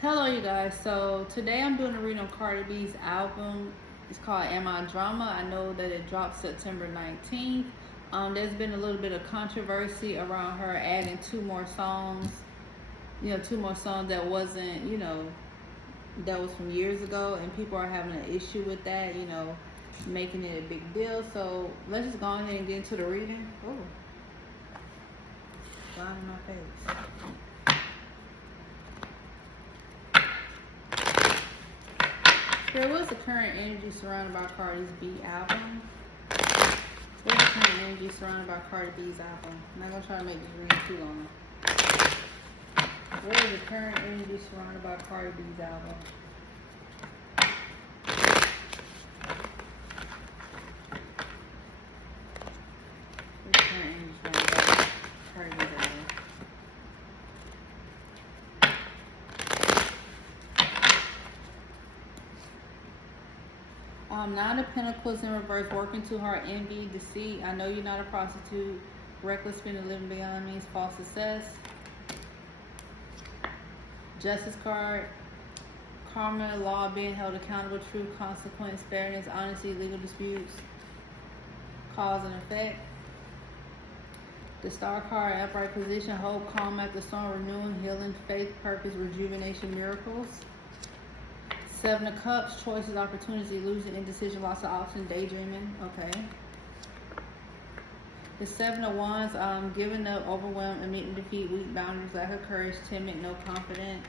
Hello, you guys. So today I'm doing a reading on Cardi B's album. It's called Am I Drama? I know that it dropped September 19th. There's been a little bit of controversy around her adding two more songs. Two more songs that wasn't, that was from years ago, and people are having an issue with that. Making it a big deal. So let's just go ahead and get into the reading. Oh, flying in my face. There was the current energy surrounded by Cardi's B album. What's the current energy surrounded by Cardi B's album? I'm not gonna try to make this read too long. What is the current energy surrounded by Cardi B's album? What's the current energy surrounded by Cardi B's album? Nine of Pentacles in reverse, working too hard, envy, deceit. I know you're not a prostitute. Reckless spending, living beyond means, false success. Justice card, karma, law, being held accountable, truth, consequence, fairness, honesty, legal disputes, cause and effect. The star card, upright position, hope, calm after storm, renewing, healing, faith, purpose, rejuvenation, miracles. Seven of Cups, choices, opportunity, losing, indecision, loss of option, daydreaming. Okay. The Seven of Wands, giving up, overwhelmed, admitting defeat, weak boundaries, lack of courage, timid, no confidence.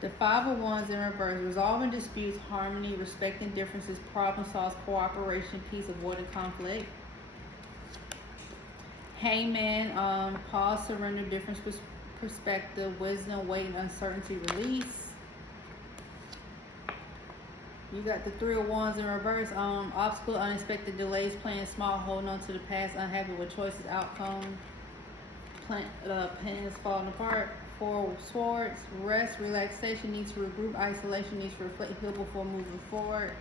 The Five of Wands in reverse, resolving disputes, harmony, respecting differences, problem solves, cooperation, peace, avoiding conflict. Hangman, pause, surrender, difference, perspective, wisdom, waiting, uncertainty, release. You got the Three of Wands in reverse. Obstacle, unexpected delays, playing small, holding on to the past, unhappy with choices, outcome, plans falling apart. Four of Swords, rest, relaxation, needs to regroup, isolation, needs to reflect, heal before moving forward.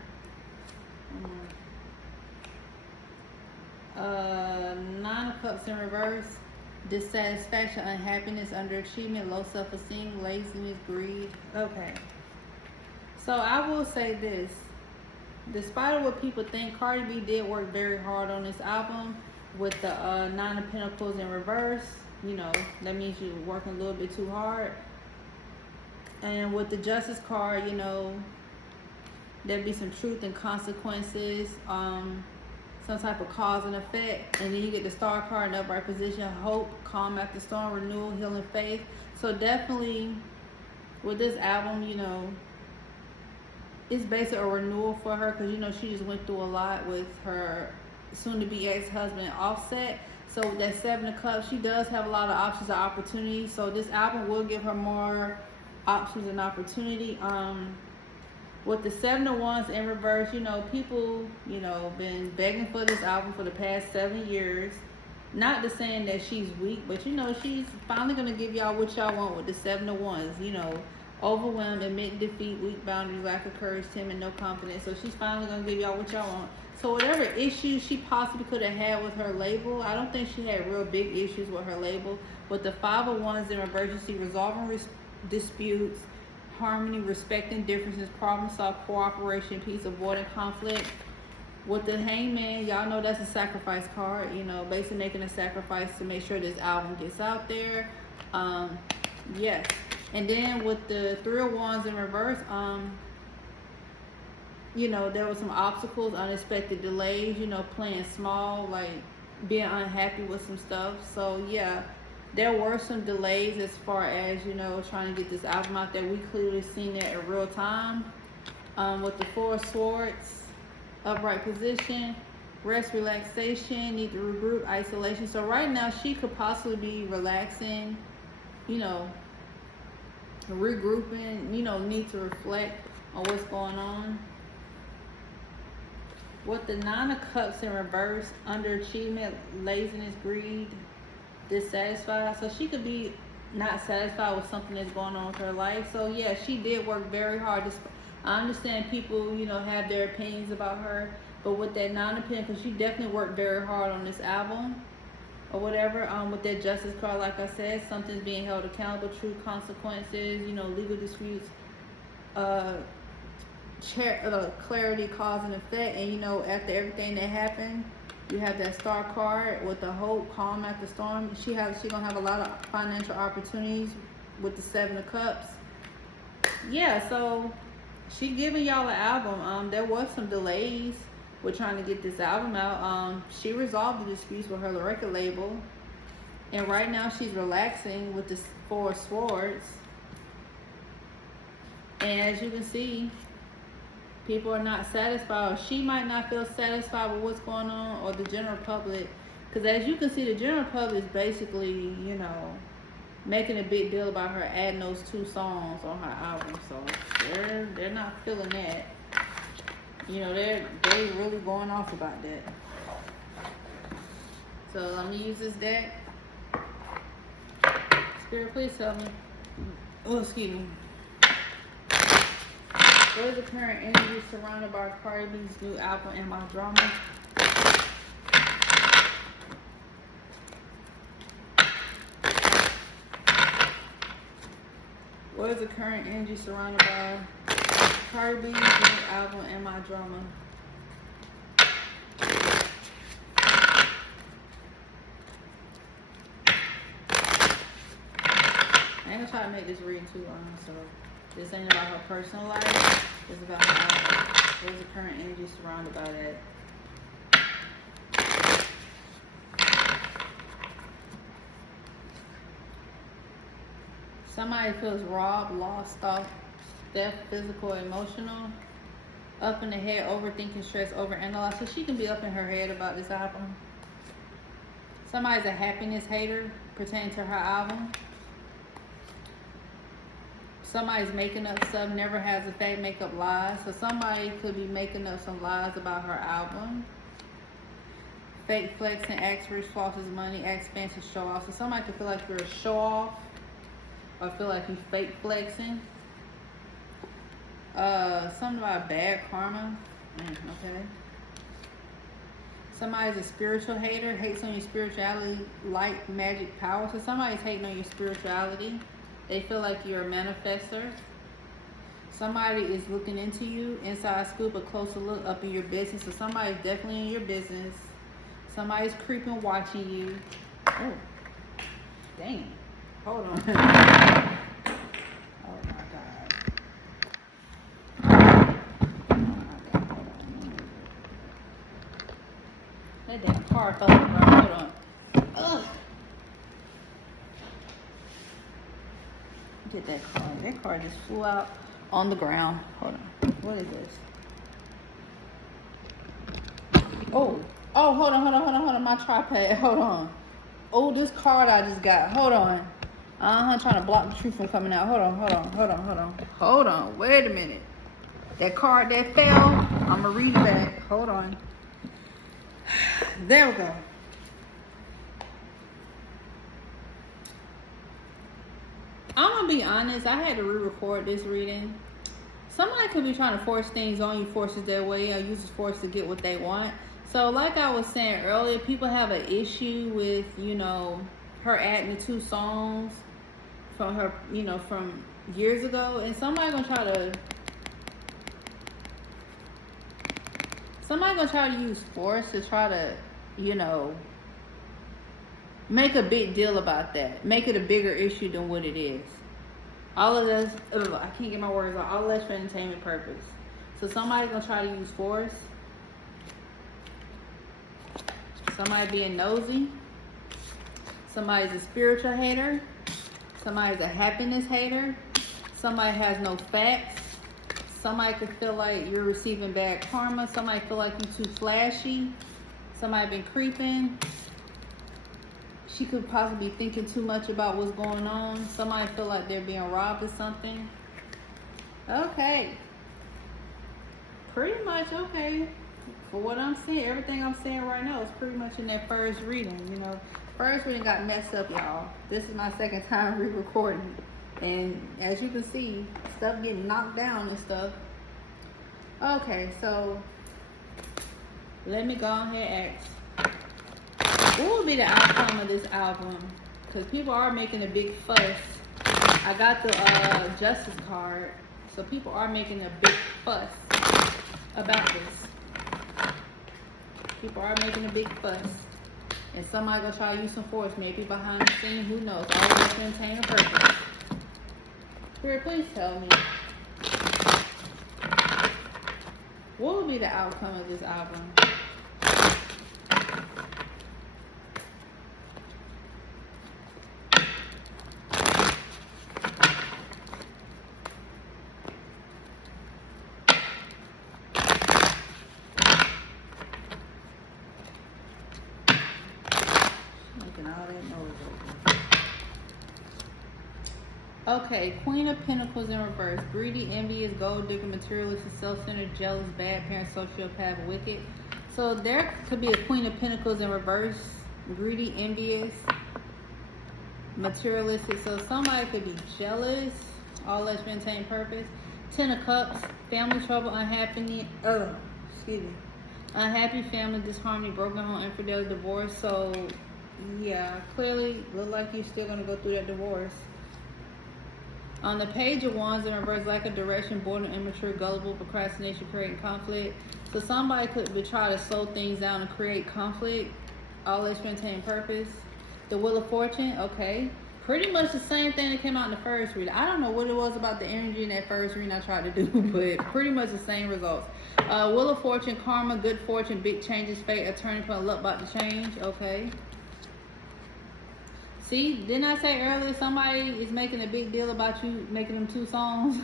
Nine of Cups in reverse. Dissatisfaction, unhappiness, underachievement, low self-esteem, laziness, greed. Okay. So I will say this, despite of what people think, Cardi B did work very hard on this album with the Nine of Pentacles in reverse. That means you're working a little bit too hard. And with the Justice card, there'd be some truth and consequences, some type of cause and effect. And then you get the Star card in upright position, hope, calm after storm, renewal, healing, faith. So definitely with this album, it's basically a renewal for her, because she just went through a lot with her soon-to-be ex-husband Offset. So with that Seven of Cups, she does have a lot of options and opportunities. So this album will give her more options and opportunity. With the Seven of Wands in reverse, people, been begging for this album for the past 7 years. Not to saying that she's weak, but she's finally gonna give y'all what y'all want with the Seven of Wands. Overwhelmed, admitting defeat, weak boundaries, lack of courage, timid, no confidence. So she's finally gonna give y'all what y'all want. So whatever issues she possibly could have had with her label, I don't think she had real big issues with her label. With the Five of Wands in reverse, you see resolving disputes, harmony, respecting differences, problem solve, cooperation, peace, avoiding conflict. With the Hangman, y'all know that's a sacrifice card. Basically making a sacrifice to make sure this album gets out there. Yes. And then with the Three of Wands in reverse, there were some obstacles, unexpected delays, playing small, like being unhappy with some stuff. So yeah, there were some delays as far as, trying to get this album out there. We clearly seen that in real time. With the Four of Swords, upright position, rest, relaxation, need to regroup, isolation. So right now she could possibly be relaxing, regrouping, need to reflect on what's going on. With the Nine of Cups in reverse, underachievement, laziness, greed, dissatisfied. So she could be not satisfied with something that's going on with her life. So yeah, she did work very hard. I understand people, have their opinions about her, but with that Nine of Pentacles, she definitely worked very hard on this album. or whatever. With that justice card, like I said, something's being held accountable, true consequences, legal disputes, clarity, cause and effect. And after everything that happened, you have that star card with the hope, calm after storm. She gonna have a lot of financial opportunities with the 7 of Cups. Yeah, so she giving y'all an album. There was some delays with trying to get this album out. She resolved the disputes with her record label, and right now she's relaxing with the 4 of Swords. And as you can see, people are not satisfied, or she might not feel satisfied with what's going on, or the general public. Because as you can see, the general public is basically, making a big deal about her adding those 2 songs on her album. So they're not feeling that. They really going off about that. So let me use this deck. Spirit, please tell me. Oh, excuse me. What is the current energy surrounded by Cardi B's new album and my drama? What is the current energy surrounded by Cardi B's new album and my drama? I ain't gonna try to make this reading too long, so this ain't about her personal life. It's about her album. What is the current energy surrounded by that? Somebody feels robbed, lost, off, deaf, physical, emotional, up in the head, overthinking, stress, overanalyze. So she can be up in her head about this album. Somebody's a happiness hater pertaining to her album. Somebody's making up stuff, never has a fact, make up lies. So somebody could be making up some lies about her album. Fake flexing, acts rich, flosses money, acts fancy, show off. So somebody could feel like you're a show off, or feel like you fake flexing. Something about bad karma. Okay. Somebody's a spiritual hater, hates on your spirituality, light, magic, power. So somebody's hating on your spirituality. They feel like you're a manifester. Somebody is looking into you, inside scoop, a closer look up in your business. So somebody's definitely in your business. Somebody's creeping, watching you. Oh, dang. Hold on. Oh my God. That damn car fell on the ground. Hold on. Ugh. Get that car. That car just flew out on the ground. Hold on. What is this? Oh, hold on. My tripod. Hold on. Oh, this card I just got. Hold on. I'm trying to block the truth from coming out. Hold on. Wait a minute. That card that fell, I'm going to read it back. Hold on. There we go. I'm going to be honest. I had to re-record this reading. Somebody could be trying to force things on you, forces their way, or use force to get what they want. So like I was saying earlier, people have an issue with, her adding the 2 songs from her, from years ago. And somebody's going to try to use force to try to, make a big deal about that. Make it a bigger issue than what it is. All of this, I can't get my words out. All of that's for entertainment purpose. So somebody's going to try to use force. Somebody being nosy. Somebody's a spiritual hater. Somebody's a happiness hater. Somebody has no facts. Somebody could feel like you're receiving bad karma. Somebody feel like you're too flashy. Somebody been creeping. She could possibly be thinking too much about what's going on. Somebody feel like they're being robbed or something. Okay. Pretty much okay. For what I'm seeing, everything I'm saying right now is pretty much in that first reading, First reading got messed up, y'all. This is my second time re-recording. And as you can see, stuff getting knocked down and stuff. Okay, so let me go ahead and ask. What will be the outcome of this album? Because people are making a big fuss. I got the Justice card. So people are making a big fuss about this. People are making a big fuss. And somebody gonna try to use some force, maybe behind the scene, who knows? Always maintain a purpose. Spirit, please tell me. What will be the outcome of this album? Okay, Queen of Pentacles in reverse. Greedy, envious, gold digger, materialistic, self-centered, jealous, bad parent, sociopath, wicked. So there could be a Queen of Pentacles in reverse. Greedy, envious, materialistic. So somebody could be jealous. All less maintain purpose. 10 of Cups. Family trouble, unhappy. Unhappy family, disharmony, broken home, infidelity, divorce. So yeah, clearly look like you're still gonna go through that divorce. On the Page of Wands in reverse, lack of direction, boredom, immature, gullible, procrastination, creating conflict. So somebody could be trying to slow things down and create conflict. Always maintain purpose. The Wheel of Fortune, okay. Pretty much the same thing that came out in the first reading. I don't know what it was about the energy in that first reading I tried to do, but pretty much the same results. Wheel of Fortune, karma, good fortune, big changes, fate, a turning point, luck about to change, okay. See, didn't I say earlier somebody is making a big deal about you making them 2 songs?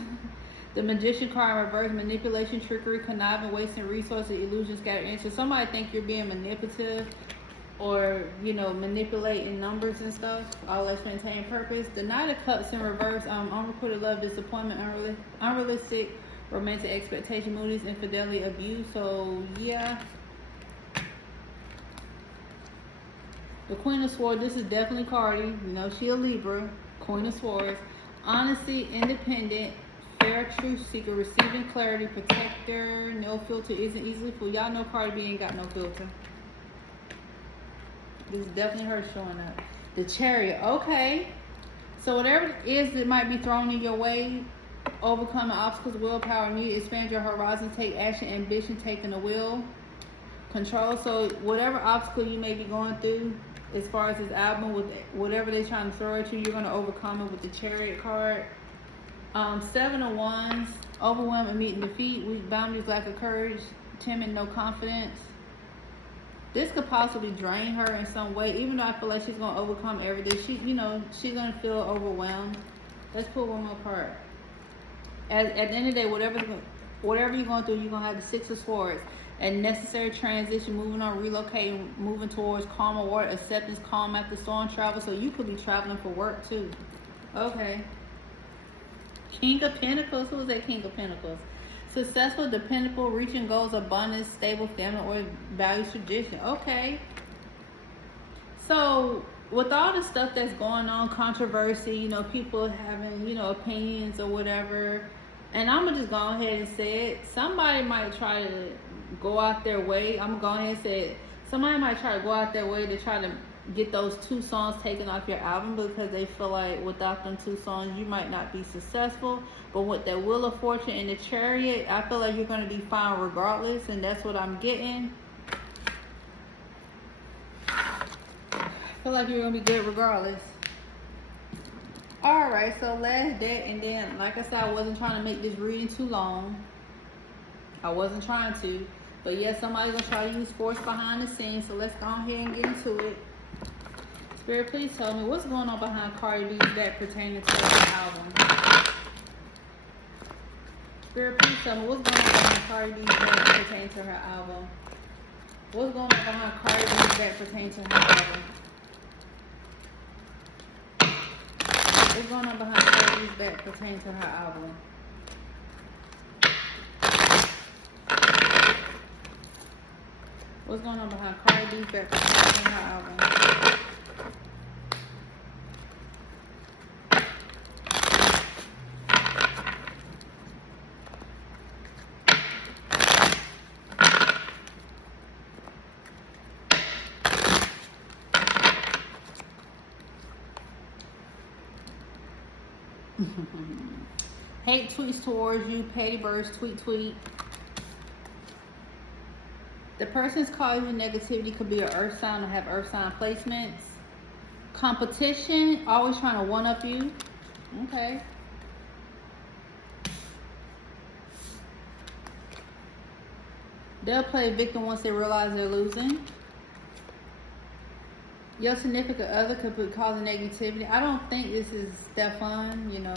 The Magician card in reverse, manipulation, trickery, conniving, wasting resources, illusion, scattered answers. Somebody think you're being manipulative or, you know, manipulating numbers and stuff. All less maintain purpose. The Knight of Cups in reverse, unrequited love, disappointment, unrealistic, romantic expectation, moodies, infidelity, abuse. So, yeah. The Queen of Swords, this is definitely Cardi. You know, she a Libra. Queen of Swords. Honesty, independent, fair, truth seeker, receiving clarity, protector, no filter, isn't easily fooled. Y'all know Cardi B ain't got no filter. This is definitely her showing up. The Chariot, okay. So whatever it is that might be thrown in your way, overcoming obstacles, willpower, need, expand your horizon, take action, ambition, taking the will, control. So whatever obstacle you may be going through, as far as this album, with whatever they're trying to throw at you, you're going to overcome it with the Chariot card. 7 of Wands, overwhelmed and meeting defeat, weak boundaries, lack of courage, timid, no confidence. This could possibly drain her in some way, even though I feel like she's going to overcome everything. She's going to feel overwhelmed. Let's put one more card. At the end of the day, whatever you're going through, you're going to have the 6 of Swords. And necessary transition, moving on, relocating, moving towards calmer water, acceptance, calm after storm, travel. So you could be traveling for work too. Okay. King of Pentacles. Who is that King of Pentacles? Successful, dependable, reaching goals, abundance, stable family, or values, tradition. Okay. So with all the stuff that's going on, controversy, people having, opinions or whatever, and I'm going to just go ahead and say it. Somebody might try to go out their way. I'm going to go ahead and say it. Somebody might try to go out their way to try to get those 2 songs taken off your album because they feel like without them 2 songs, you might not be successful. But with that Wheel of Fortune and the Chariot, I feel like you're going to be fine regardless, and that's what I'm getting. I feel like you're going to be good regardless. Alright, so last deck, and then, like I said, I wasn't trying to make this reading too long. I wasn't trying to. But yeah, somebody's going to try to use force behind the scenes, so let's go ahead and get into it. Spirit, please tell me what's going on behind Cardi B's back pertaining to her album. Spirit, please tell me what's going on behind Cardi B's back pertaining to her album. What's going on behind Cardi B's back pertaining to her album? What's going on behind Cardi B's back pertaining to her album? What's going on behind Cardi B's back pertaining to her album? Hate tweets towards you, petty birds, tweet. The person's causing you negativity could be an earth sign or have earth sign placements. Competition, always trying to one up you. Okay. They'll play victim once they realize they're losing. Your significant other could be causing negativity. I don't think this is Stefan, you know,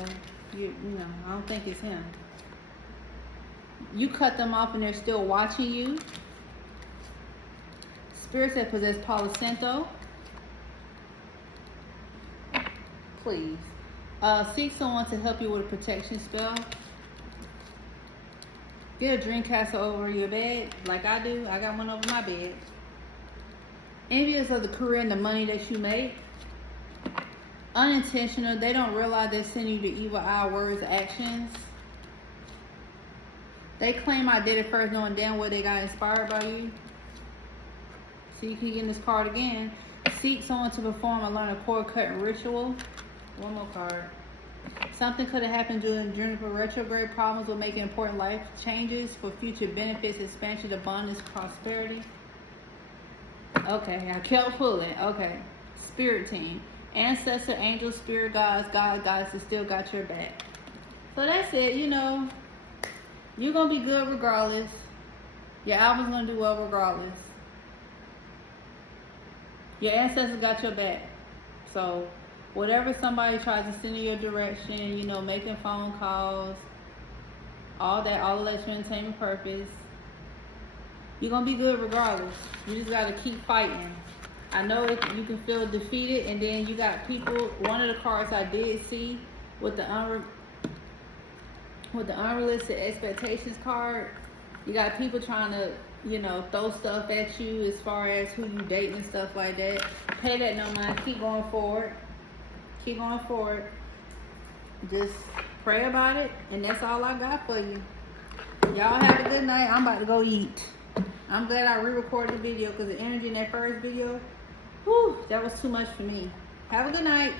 I don't think it's him. You cut them off and they're still watching you. Spirits that possess Palo Santo. Please. Seek someone to help you with a protection spell. Get a dream castle over your bed, like I do. I got one over my bed. Envious of the career and the money that you make. Unintentional. They don't realize they're sending you the evil eye, words, actions. They claim I did it first, knowing damn well they got inspired by you. So you can get in this card again. Seek someone to perform or learn a cord cutting ritual. One more card. Something could have happened during Juniper retrograde. Problems with making important life changes for future benefits, expansion, abundance, prosperity. Okay, I kept pulling. Okay. Spirit team. Ancestor, angels, spirit gods, goddesses still got your back. So that's it. You know, you're going to be good regardless. Your album's going to do well regardless. Your ancestors got your back. So whatever somebody tries to send in your direction, you know, making phone calls, all of that's for entertainment purpose. You're going to be good regardless. You just got to keep fighting. I know if you can feel defeated, and then you got people, one of the cards I did see with the unrealistic expectations card, you got people trying to, you know, throw stuff at you as far as who you date and stuff like that. Pay that no mind. Keep going forward. Keep going forward. Just pray about it, and that's all I got for you. Y'all have a good night. I'm about to go eat. I'm glad I re-recorded the video because the energy in that first video, whew, that was too much for me. Have a good night.